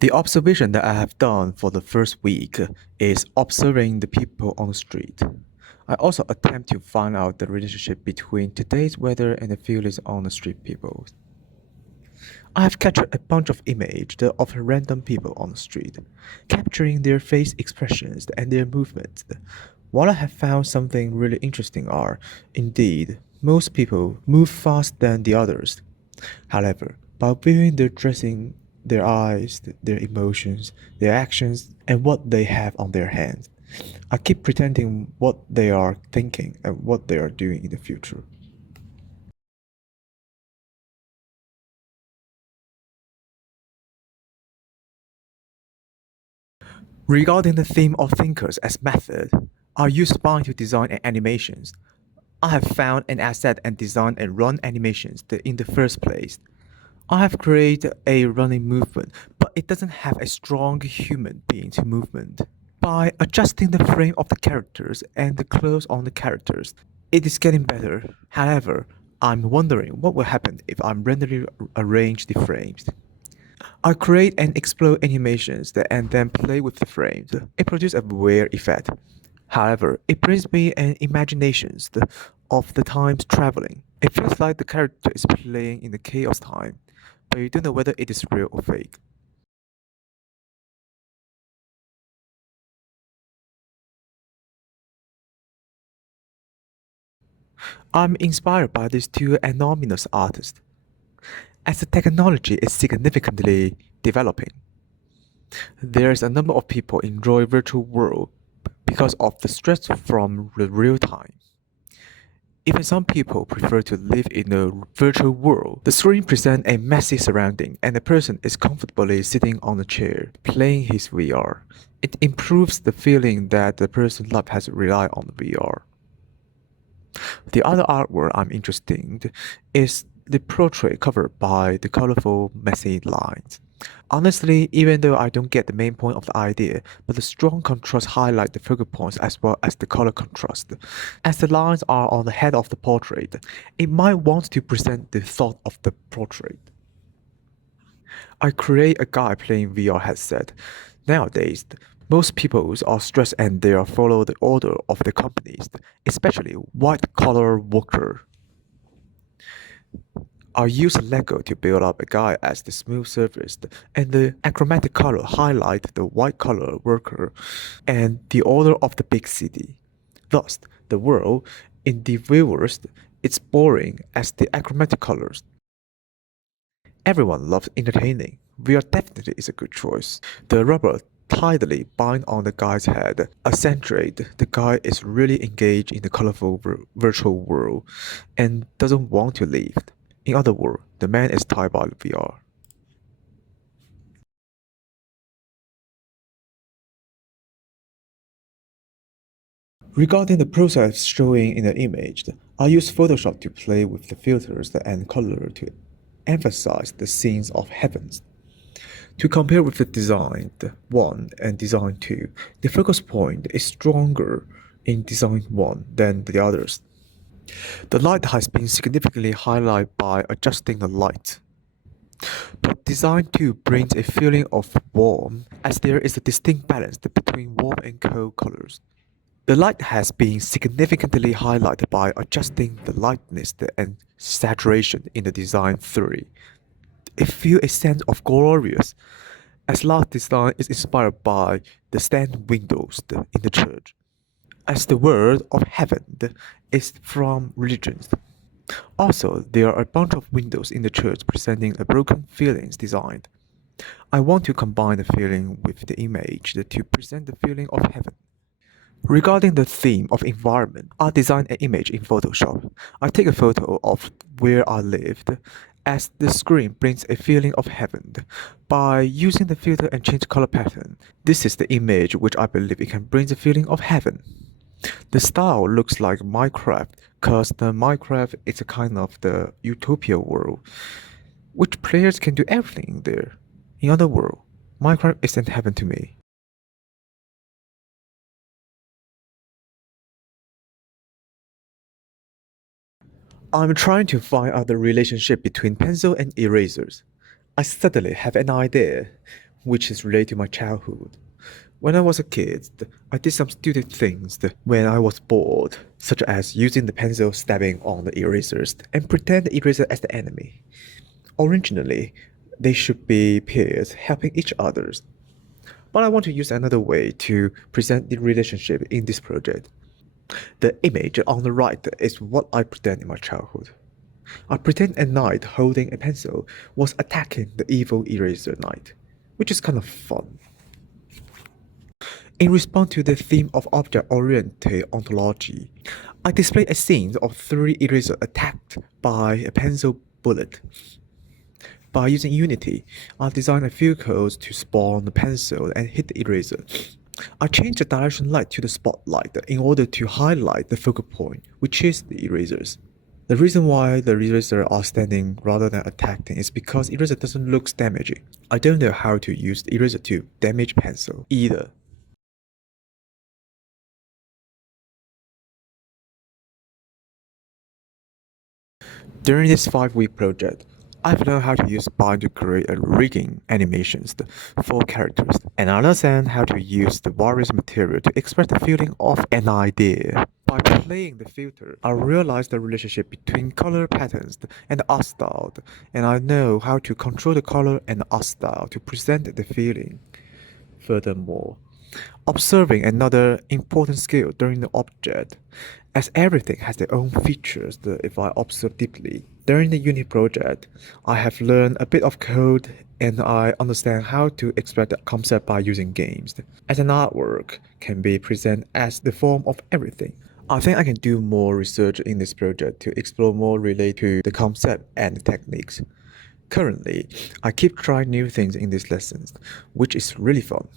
The observation that I have done for the first week is observing the people on the street. I also attempt to find out the relationship between today's weather and the feelings on the street people. I have captured a bunch of images of random people on the street, capturing their face expressions and their movements. What I have found something really interesting are, indeed, most people move faster than the others. However, by viewing their dressing, their eyes, their emotions, their actions, and what they have on their hands, I keep pretending what they are thinking and what they are doing in the future. Regarding the theme of thinkers as method, I use Spine to design animations. I have found an asset and designed and run animations in the first place. I have created a running movement, but it doesn't have a strong human being movement. By adjusting the frame of the characters and the clothes on the characters, it is getting better. However, I'm wondering what will happen if I randomly arrange the frames. I create and explode animations and then play with the frames. It produces a weird effect. However, it brings me an imaginations of the times traveling. It feels like the character is playing in the chaos time, but you don't know whether it is real or fake. I'm inspired by these two anonymous artists, as the technology is significantly developing. There's a number of people enjoy virtual world because of the stress from the real time. Even some people prefer to live in a virtual world. The screen presents a messy surrounding and the person is comfortably sitting on a chair, playing his VR. It improves the feeling that the person's life has relied on VR. The other artwork I'm interested in is the portrait covered by the colorful, messy lines. Honestly, even though I don't get the main point of the idea, but the strong contrast highlight the focal points as well as the color contrast. As the lines are on the head of the portrait, it might want to present the thought of the portrait. I create a guy playing VR headset. Nowadays, most people are stressed and they are follow the order of the companies, especially white collar worker. I use Lego to build up a guy as the smooth surface and the achromatic color highlight the white collar worker and the order of the big city. Thus, the world in the viewers is boring as the achromatic colors. Everyone loves entertaining. VR definitely is a good choice. The rubber tightly bind on the guy's head accentuate the guy is really engaged in the colorful virtual world and doesn't want to leave. In other words, the man is tied by the VR. Regarding the process showing in the image, I use Photoshop to play with the filters and color to emphasize the scenes of heavens. To compare with the design 1 and design 2, the focus point is stronger in design 1 than the others. The light has been significantly highlighted by adjusting the light. But design 2 brings a feeling of warm as there is a distinct balance between warm and cold colors. The light has been significantly highlighted by adjusting the lightness and saturation in the design 3. It feels a sense of glorious, as large design is inspired by the stand windows in the church, as the word of heaven is from religions. Also, there are a bunch of windows in the church presenting a broken feelings design. I want to combine the feeling with the image to present the feeling of heaven. Regarding the theme of environment, I designed an image in Photoshop. I take a photo of where I lived, as the screen brings a feeling of heaven. By using the filter and change color pattern, this is the image which I believe it can bring the feeling of heaven. The style looks like Minecraft, cause the Minecraft is a kind of the utopia world, which players can do everything there. In other words, Minecraft isn't heaven to me. I'm trying to find out the relationship between pencil and erasers. I suddenly have an idea. which is related to my childhood. When I was a kid, I did some stupid things when I was bored, such as using the pencil stabbing on the erasers and pretend the eraser as the enemy. Originally, they should be pairs helping each other, but I want to use another way to present the relationship in this project. The image on the right is what I pretend in my childhood. I pretend a knight holding a pencil was attacking the evil eraser knight, which is kind of fun. In response to the theme of object-oriented ontology, I display a scene of three erasers attacked by a pencil bullet. By using Unity, I designed a few codes to spawn the pencil and hit the eraser. I changed the direction light to the spotlight in order to highlight the focal point, which is the erasers. The reason why the erasers are standing rather than attacking is because eraser doesn't look damaging. I don't know how to use the eraser to damage pencil either. During this 5-week project, I've learned how to use bind to create a rigging animations for characters, and I understand how to use the various material to express the feeling of an idea. By playing the filter, I realized the relationship between color patterns and the art style, and I know how to control the color and the art style to present the feeling. Furthermore, observing another important skill during the object, as everything has their own features if I observe deeply. During the Unity project, I have learned a bit of code and I understand how to express the concept by using games, as an artwork can be presented as the form of everything. I think I can do more research in this project to explore more related to the concept and the techniques. Currently, I keep trying new things in these lessons, which is really fun.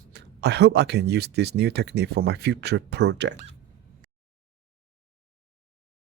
I hope I can use this new technique for my future project.